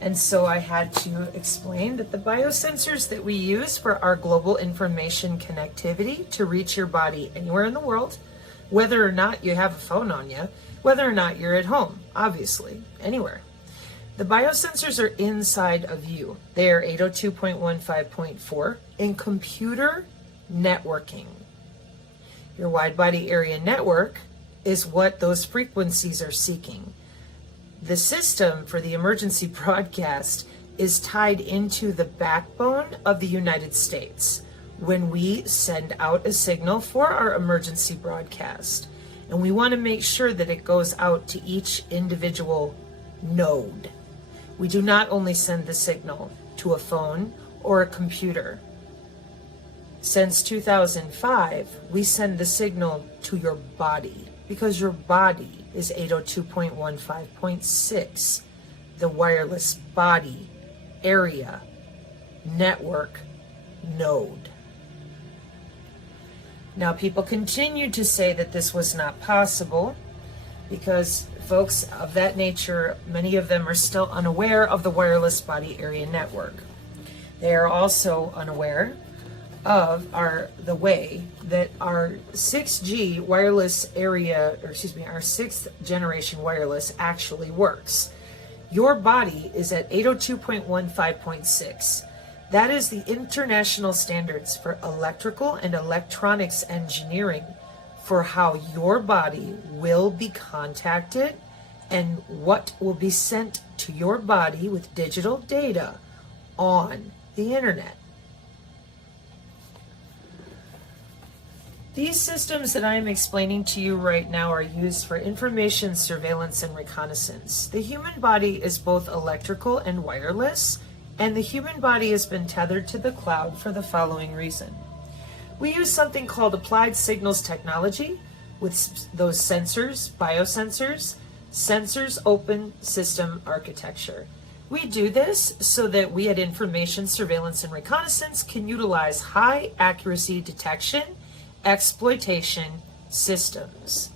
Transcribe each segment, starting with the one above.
And so I had to explain that the biosensors that we use for our global information connectivity to reach your body anywhere in the world, whether or not you have a phone on you, whether or not you're at home, obviously, anywhere. The biosensors are inside of you. They are 802.15.4 in computer networking. Your wide body area network is what those frequencies are seeking. The system for the emergency broadcast is tied into the backbone of the United States when we send out a signal for our emergency broadcast. And we want to make sure that it goes out to each individual node. We do not only send the signal to a phone or a computer. Since 2005, we send the signal to your body because your body is 802.15.6, the wireless body area network node. Now, people continue to say that this was not possible because folks of that nature, many of them are still unaware of the wireless body area network. They are also unaware of the way that our 6G wireless area, our 6th generation wireless actually works. Your body is at 802.15.6. That is the international standards for electrical and electronics engineering for how your body will be contacted and what will be sent to your body with digital data on the internet. These systems that I am explaining to you right now are used for information surveillance and reconnaissance. The human body is both electrical and wireless, and the human body has been tethered to the cloud for the following reason. We use something called applied signals technology with those sensors, biosensors, sensors open system architecture. We do this so that we at Information Surveillance and Reconnaissance can utilize high accuracy detection exploitation systems.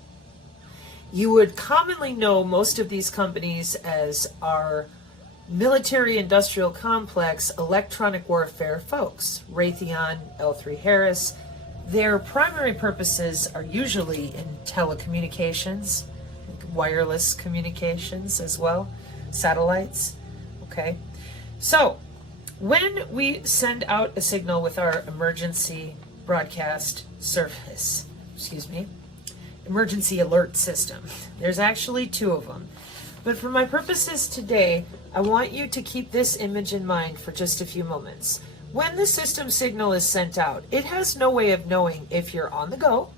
You would commonly know most of these companies as our military industrial complex electronic warfare folks, Raytheon, L3Harris. Their primary purposes are usually in telecommunications, wireless communications as well, satellites, okay? So when we send out a signal with our emergency broadcast service, emergency alert system. There's actually two of them. But for my purposes today, I want you to keep this image in mind for just a few moments. When the system signal is sent out, it has no way of knowing if you're on the go,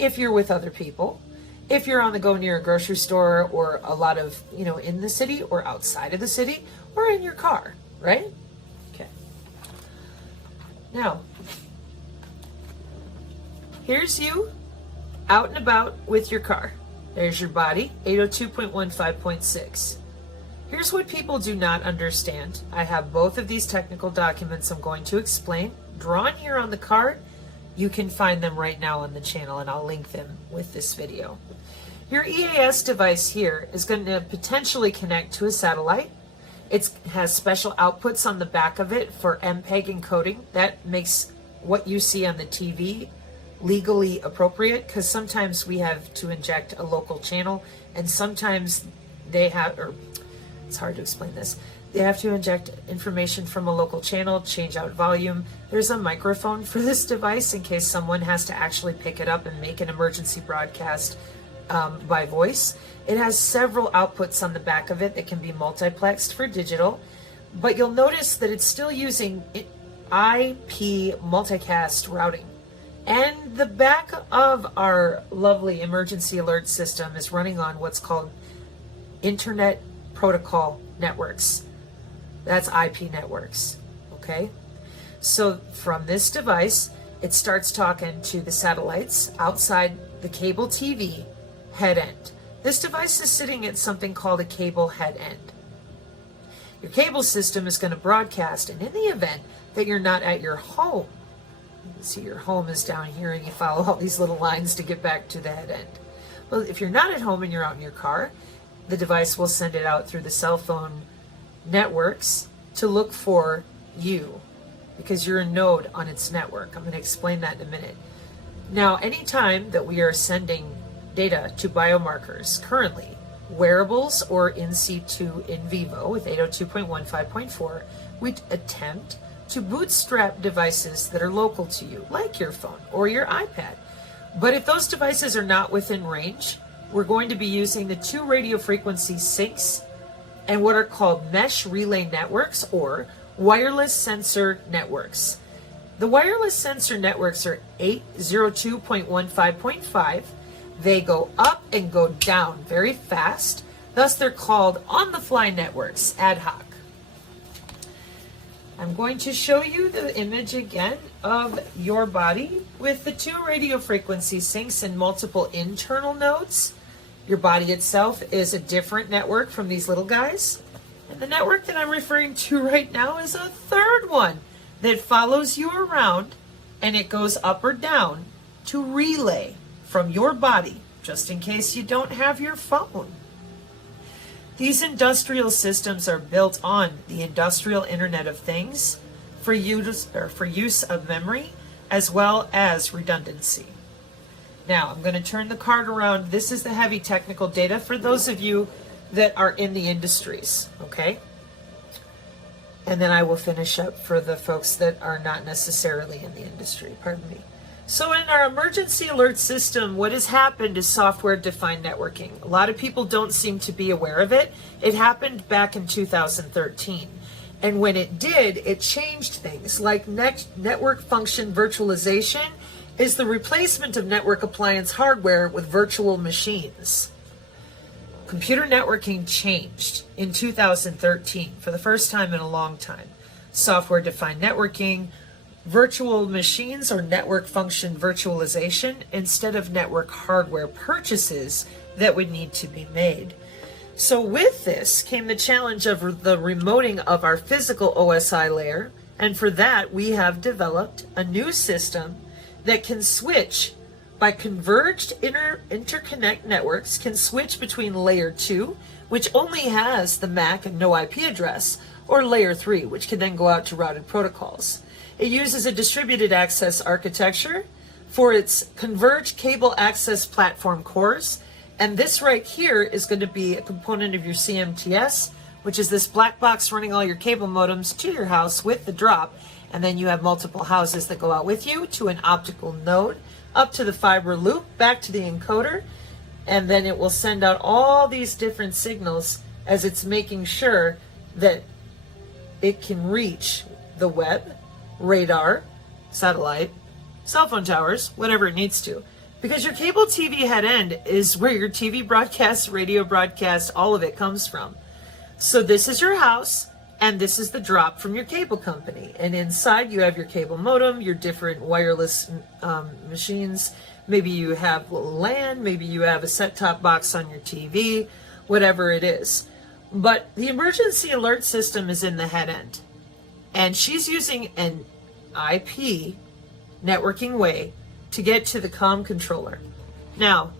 if you're with other people, if you're on the go near a grocery store or a lot of, in the city or outside of the city or in your car, right? Okay. Now, here's you out and about with your car. There's your body, 802.15.6. Here's what people do not understand. I have both of these technical documents I'm going to explain drawn here on the card. You can find them right now on the channel, and I'll link them with this video. Your EAS device here is going to potentially connect to a satellite. It has special outputs on the back of it for MPEG encoding. That makes what you see on the TV legally appropriate, because sometimes we have to inject a local channel, and sometimes they have, or it's hard to explain this, they have to inject information from a local channel, change out volume. There's a microphone for this device in case someone has to actually pick it up and make an emergency broadcast by voice. It has several outputs on the back of it that can be multiplexed for digital, but you'll notice that it's still using IP multicast routing. And the back of our lovely emergency alert system is running on what's called Internet Protocol Networks. That's IP networks, okay? So from this device, it starts talking to the satellites outside the cable TV head end. This device is sitting at something called a cable head end. Your cable system is going to broadcast, and in the event that you're not at your home, you can see your home is down here and you follow all these little lines to get back to the head end. Well, if you're not at home and you're out in your car, the device will send it out through the cell phone networks to look for you because you're a node on its network. I'm going to explain that in a minute. Now, anytime that we are sending data to biomarkers currently, wearables or in situ in vivo with 802.15.4, we attempt to bootstrap devices that are local to you, like your phone or your iPad. But if those devices are not within range, we're going to be using the two radio frequency syncs and what are called mesh relay networks or wireless sensor networks. The wireless sensor networks are 802.15.5. They go up and go down very fast. Thus, they're called on-the-fly networks, ad hoc. I'm going to show you the image again of your body with the two radio frequency syncs and multiple internal nodes. Your body itself is a different network from these little guys. And the network that I'm referring to right now is a third one that follows you around, and it goes up or down to relay from your body, just in case you don't have your phone. These industrial systems are built on the industrial Internet of Things for use of memory as well as redundancy. Now, I'm going to turn the card around. This is the heavy technical data for those of you that are in the industries, okay? And then I will finish up for the folks that are not necessarily in the industry, pardon me. So in our emergency alert system, what has happened is software-defined networking. A lot of people don't seem to be aware of it. It happened back in 2013. And when it did, it changed things like network function virtualization is the replacement of network appliance hardware with virtual machines. Computer networking changed in 2013 for the first time in a long time. Software-defined networking, virtual machines or network function virtualization instead of network hardware purchases that would need to be made. So with this came the challenge of the remoting of our physical OSI layer, and for that we have developed a new system that can switch by converged interconnect networks, can switch between layer 2, which only has the MAC and no IP address, or layer 3, which can then go out to routed protocols. It uses a distributed access architecture for its converged cable access platform cores. And this right here is going to be a component of your CMTS, which is this black box running all your cable modems to your house with the drop. And then you have multiple houses that go out with you to an optical node, up to the fiber loop, back to the encoder. And then it will send out all these different signals as it's making sure that it can reach the web, radar, satellite, cell phone towers, whatever it needs to. Because your cable TV head end is where your TV broadcast, radio broadcast, all of it comes from. So this is your house, and this is the drop from your cable company. And inside you have your cable modem, your different wireless machines. Maybe you have LAN, maybe you have a set-top box on your TV, whatever it is. But the emergency alert system is in the head end. And she's using an IP networking way to get to the comm controller. Now,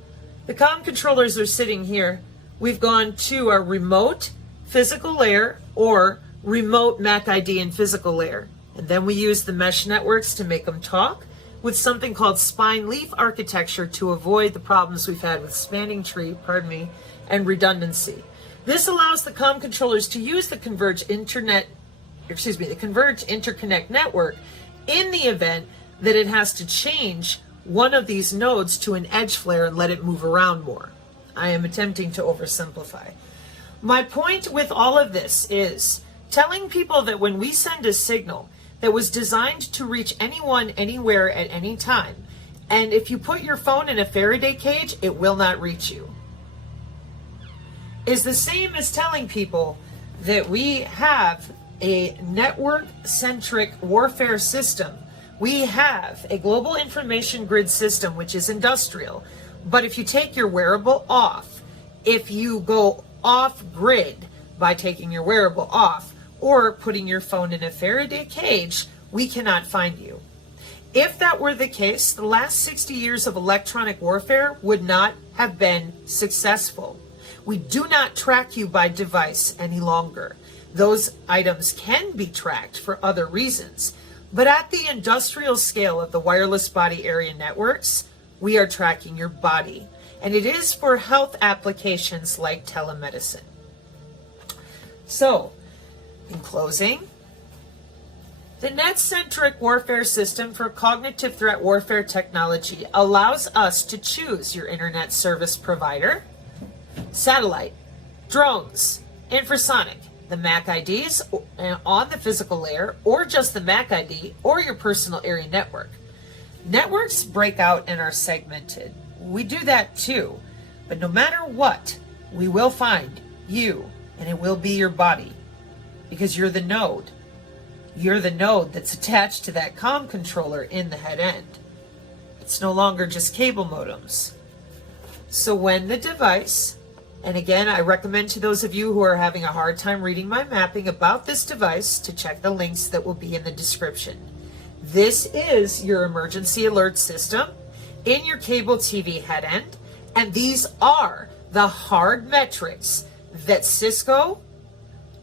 the comm controllers are sitting here. We've gone to our remote physical layer or remote MAC ID and physical layer. And then we use the mesh networks to make them talk with something called spine leaf architecture to avoid the problems we've had with spanning tree, and redundancy. This allows the comm controllers to use the converged interconnect network in the event that it has to change one of these nodes to an edge flare and let it move around more. I am attempting to oversimplify. My point with all of this is telling people that when we send a signal that was designed to reach anyone, anywhere, at any time, and if you put your phone in a Faraday cage, it will not reach you, is the same as telling people that we have a network-centric warfare system. We have a global information grid system, which is industrial. But if you take your wearable off, if you go off grid by taking your wearable off or putting your phone in a Faraday cage, we cannot find you. If that were the case, the last 60 years of electronic warfare would not have been successful. We do not track you by device any longer. Those items can be tracked for other reasons. But at the industrial scale of the wireless body area networks, we are tracking your body. And it is for health applications like telemedicine. So, in closing, the net-centric warfare system for cognitive threat warfare technology allows us to choose your internet service provider, satellite, drones, infrasonic, the MAC IDs on the physical layer, or just the MAC ID or your personal area network. Networks break out and are segmented. We do that too. But no matter what, we will find you, and it will be your body, because you're the node. You're the node that's attached to that comm controller in the head end. It's no longer just cable modems. So when the device, and again, I recommend to those of you who are having a hard time reading my mapping about this device to check the links that will be in the description. This is your emergency alert system in your cable TV head end, and these are the hard metrics that Cisco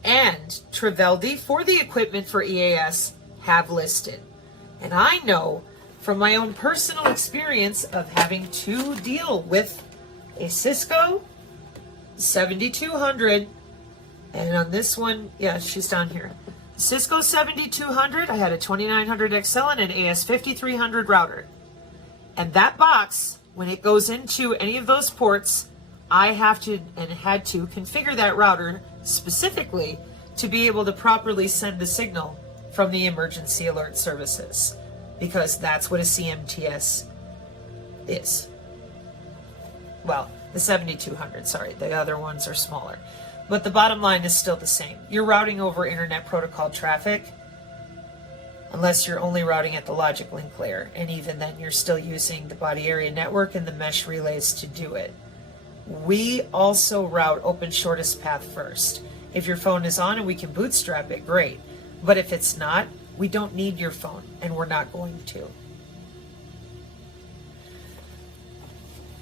and Treveldy for the equipment for EAS have listed. And I know from my own personal experience of having to deal with a Cisco 7200, and on this one, yeah, she's down here. Cisco 7200, I had a 2900 XL and an AS5300 router. And that box, when it goes into any of those ports, I have to and had to configure that router specifically to be able to properly send the signal from the emergency alert services, because that's what a CMTS is. Well, the 7200, sorry, the other ones are smaller. But the bottom line is still the same. You're routing over internet protocol traffic, unless you're only routing at the logic link layer. And even then, you're still using the body area network and the mesh relays to do it. We also route open shortest path first. If your phone is on and we can bootstrap it, great. But if it's not, we don't need your phone, and we're not going to.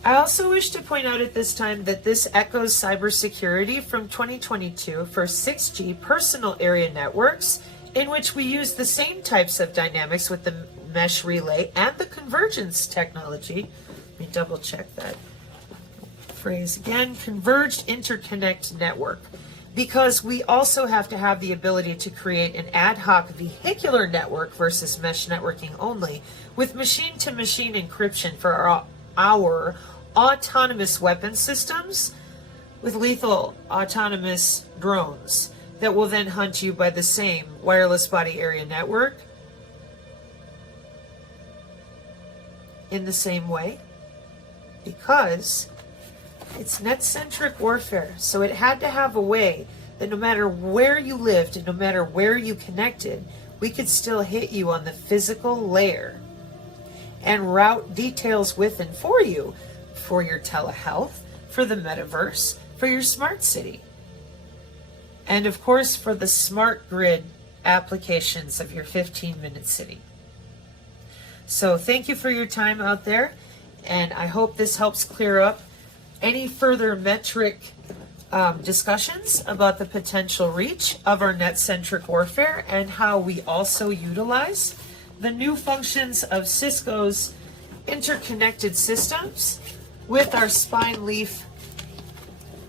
I also wish to point out at this time that this echoes cybersecurity from 2022 for 6G personal area networks, in which we use the same types of dynamics with the mesh relay and the convergence technology. Let me double check that phrase again, converged interconnect network, because we also have to have the ability to create an ad hoc vehicular network versus mesh networking only, with machine-to-machine encryption for our autonomous weapon systems with lethal autonomous drones that will then hunt you by the same wireless body area network in the same way, because it's net-centric warfare. So it had to have a way that no matter where you lived and no matter where you connected, we could still hit you on the physical layer and route details with and for you, for your telehealth, for the metaverse, for your smart city, and of course for the smart grid applications of your 15-minute city. So thank you for your time out there, and I hope this helps clear up any further metric discussions about the potential reach of our net-centric warfare and how we also utilize the new functions of Cisco's interconnected systems with our spine leaf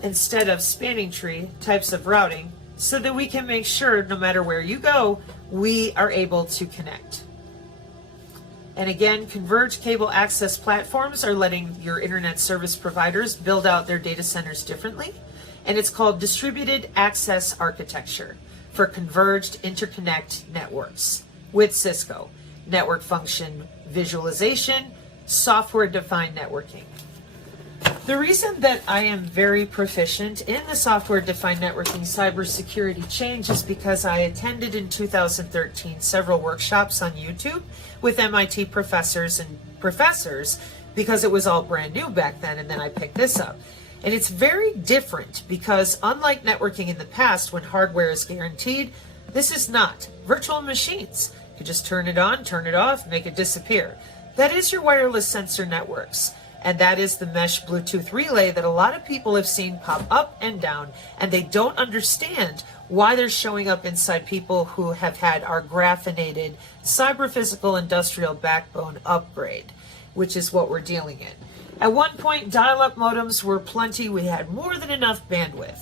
instead of spanning tree types of routing, so that we can make sure no matter where you go, we are able to connect. And again, converged cable access platforms are letting your internet service providers build out their data centers differently, and it's called distributed access architecture for converged interconnect networks with Cisco. Network function visualization, software-defined networking. The reason that I am very proficient in the software-defined networking cybersecurity change is because I attended in 2013 several workshops on YouTube with MIT professors because it was all brand new back then, and then I picked this up. And it's very different because unlike networking in the past when hardware is guaranteed, this is not. Virtual machines. You just turn it on, turn it off, make it disappear. That is your wireless sensor networks. And that is the mesh Bluetooth relay that a lot of people have seen pop up and down, and they don't understand why they're showing up inside people who have had our graphinated cyber-physical industrial backbone upgrade, which is what we're dealing in. At one point, dial-up modems were plenty. We had more than enough bandwidth.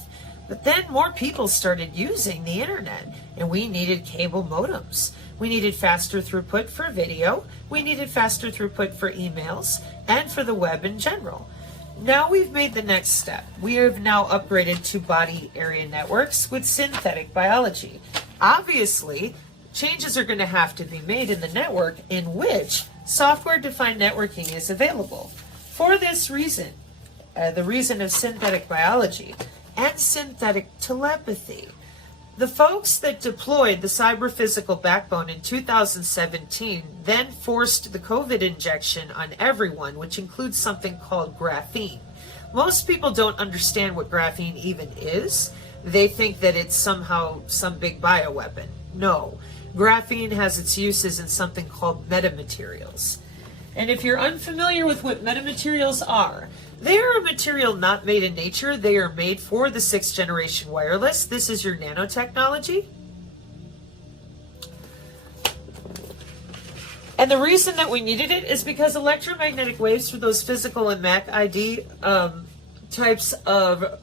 But then more people started using the internet, and we needed cable modems. We needed faster throughput for video. We needed faster throughput for emails and for the web in general. Now we've made the next step. We have now upgraded to body area networks with synthetic biology. Obviously, changes are going to have to be made in the network in which software-defined networking is available. For this reason, the reason of synthetic biology and synthetic telepathy, the folks that deployed the cyber-physical backbone in 2017 then forced the COVID injection on everyone, which includes something called graphene. Most people don't understand what graphene even is. They think that it's somehow some big bioweapon. No, graphene has its uses in something called metamaterials. And if you're unfamiliar with what metamaterials are, they are a material not made in nature. They are made for the 6th generation wireless. This is your nanotechnology. And the reason that we needed it is because electromagnetic waves for those physical and MAC ID types of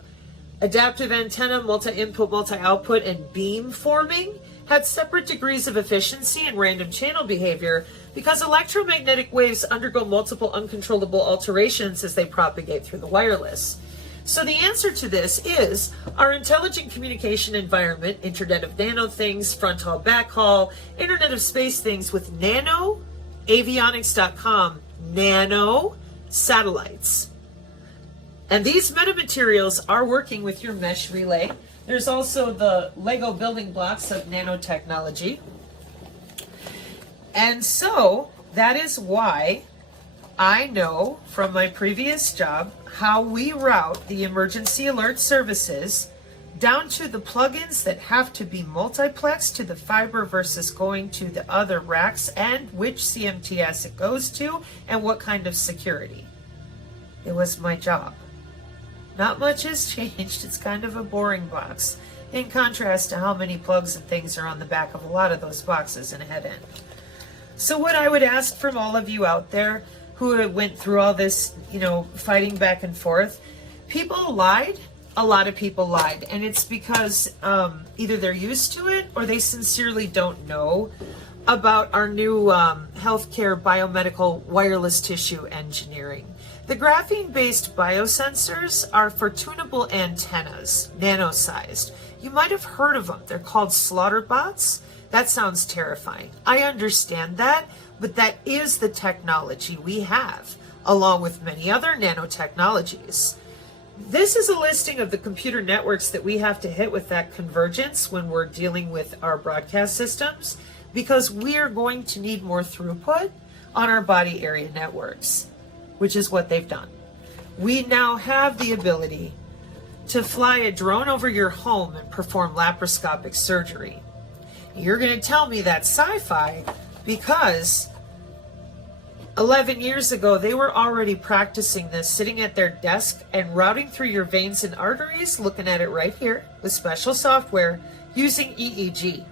adaptive antenna, multi-input, multi-output, and beam forming had separate degrees of efficiency and random channel behavior because electromagnetic waves undergo multiple uncontrollable alterations as they propagate through the wireless. So the answer to this is our intelligent communication environment, Internet of Nano Things, front haul, back haul, Internet of Space Things with nano, avionics.com, nano satellites. And these metamaterials are working with your mesh relay. There's also the Lego building blocks of nanotechnology. And so that is why I know from my previous job how we route the emergency alert services down to the plugins that have to be multiplexed to the fiber versus going to the other racks and which CMTS it goes to and what kind of security. It was my job. Not much has changed. It's kind of a boring box in contrast to how many plugs and things are on the back of a lot of those boxes in a head end. So what I would ask from all of you out there who went through all this, fighting back and forth, people lied. A lot of people lied. And it's because either they're used to it or they sincerely don't know about our new healthcare biomedical wireless tissue engineering. The graphene-based biosensors are for tunable antennas, nano-sized. You might have heard of them. They're called slaughter bots. That sounds terrifying. I understand that, but that is the technology we have, along with many other nanotechnologies. This is a listing of the computer networks that we have to hit with that convergence when we're dealing with our broadcast systems, because we are going to need more throughput on our body area networks, which is what they've done. We now have the ability to fly a drone over your home and perform laparoscopic surgery. You're going to tell me that's sci-fi because 11 years ago, they were already practicing this, sitting at their desk and routing through your veins and arteries, looking at it right here with special software using EEG,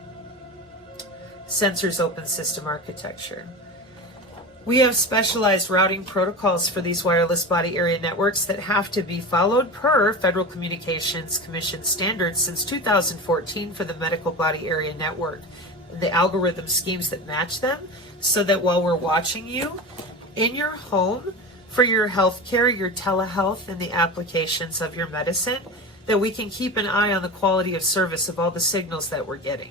Sensors Open System Architecture. We have specialized routing protocols for these wireless body area networks that have to be followed per Federal Communications Commission standards since 2014 for the medical body area network. The algorithm schemes that match them so that while we're watching you in your home for your healthcare, your telehealth, and the applications of your medicine, that we can keep an eye on the quality of service of all the signals that we're getting.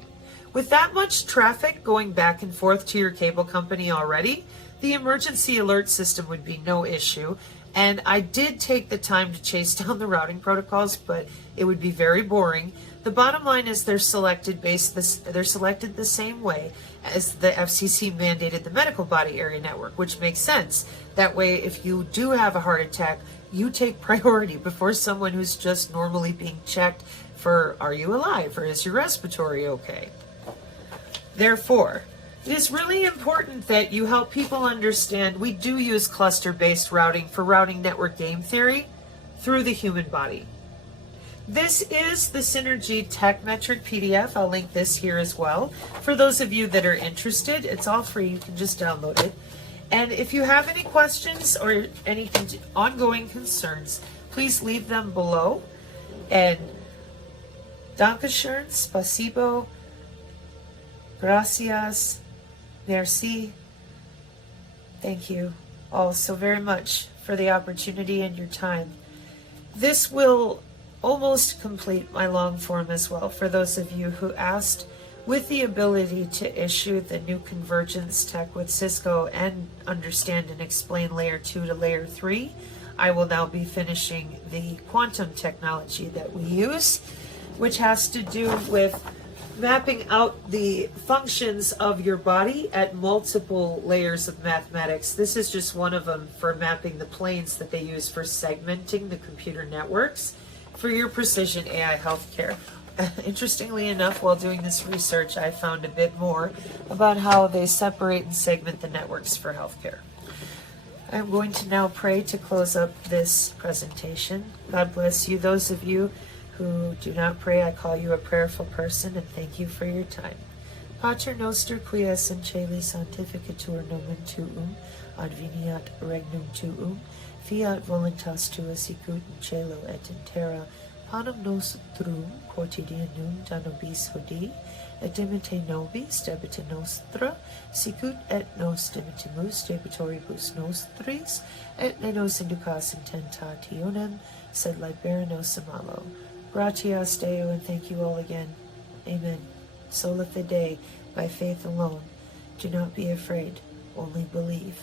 With that much traffic going back and forth to your cable company already, the emergency alert system would be no issue. And I did take the time to chase down the routing protocols, but it would be very boring. The bottom line is they're selected the same way as the FCC mandated the medical body area network, which makes sense. That way, if you do have a heart attack, you take priority before someone who's just normally being checked for, are you alive, or is your respiratory okay? Therefore, it is really important that you help people understand we do use cluster-based routing for routing network game theory through the human body. This is the Synergy Tech Metric PDF. I'll link this here as well. For those of you that are interested, it's all free. You can just download it. And if you have any questions or anything, ongoing concerns, please leave them below. And Dankeschön, spasibo, gracias, merci. Thank you all so very much for the opportunity and your time. This will almost complete my long form as well for those of you who asked. With the ability to issue the new convergence tech with Cisco and understand and explain layer 2 to layer 3, I will now be finishing the quantum technology that we use, which has to do with mapping out the functions of your body at multiple layers of mathematics. This is just one of them for mapping the planes that they use for segmenting the computer networks for your precision AI healthcare. Interestingly enough, while doing this research, I found a bit more about how they separate and segment the networks for healthcare. I'm going to now pray to close up this presentation. God bless you. Those of you who do not pray, I call you a prayerful person, and thank you for your time. Pater noster qui es in caeli sanctificatur nomen tuum, adveniat regnum tuum, fiat voluntas tua sicut in cielo et in terra. Panem nostrum quotidianum da nobis hodie, et dimitte nobis debita nostra, sicut et nos dimittimus debitoribus nostris, et ne nos inducas in tentationem, sed libera nos a malo. Gratias Deo, and thank you all again. Amen. Sola fide, by faith alone. Do not be afraid, only believe.